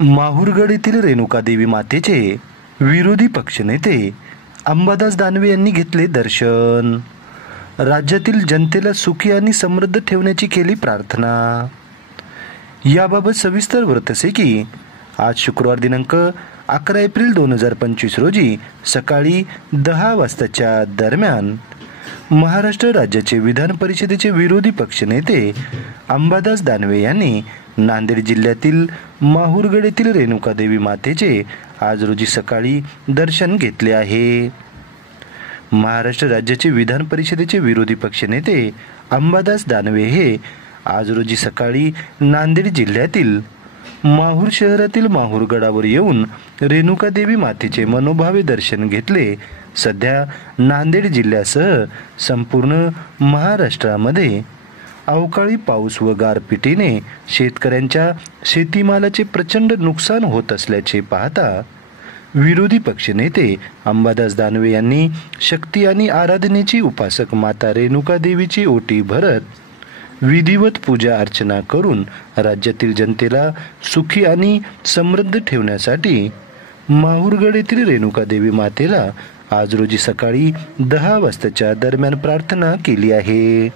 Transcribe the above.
माहुरगड येथील रेणुकादेवी मातेचे विरोधी पक्षनेते अंबादास दानवे यांनी घेतले दर्शन. राज्यातील जनतेला सुखी आणि समृद्ध ठेवण्याची केली प्रार्थना. याबाबत सविस्तर वृत्त असे की आज शुक्रवार दिनांक 11 एप्रिल 2025 रोजी सकाळी 10 वाजताच्या दरम्यान महाराष्ट्र राज्याचे विधान परिषदेचे विरोधी पक्षनेते अंबादास दानवे यांनी नांदेड जिल्ह्यातील माहुरगड येथील रेणुकादेवी मातेचे आज रोजी सकाळी दर्शन घेतले आहे. महाराष्ट्र राज्याचे विधान परिषदेचे विरोधी पक्षनेते अंबादास दानवे हे आज रोजी सकाळी नांदेड जिल्ह्यातील माहूर शहरातील माहुरगडावर येऊन रेणुकादेवी मातेचे मनोभावे दर्शन घेतले. सध्या नांदेड जिल्ह्यासह संपूर्ण महाराष्ट्रामध्ये अवकाळी पाऊस व गारपिटीने शेतकऱ्यांच्या शेतीमालाचे प्रचंड नुकसान होत असल्याचे पाहता विरोधी पक्षनेते अंबादास दानवे यांनी शक्ती आणि आराधनेची उपासक माता रेणुकादेवीची ओटी भरत विधिवत पूजा अर्चना करून राज्यातील जनतेला सुखी आणि समृद्ध ठेवण्यासाठी माहुरगड येथील रेणुकादेवी मातेला आज रोजी सकाळी 10 वाजताच्या दरम्यान प्रार्थना केली आहे.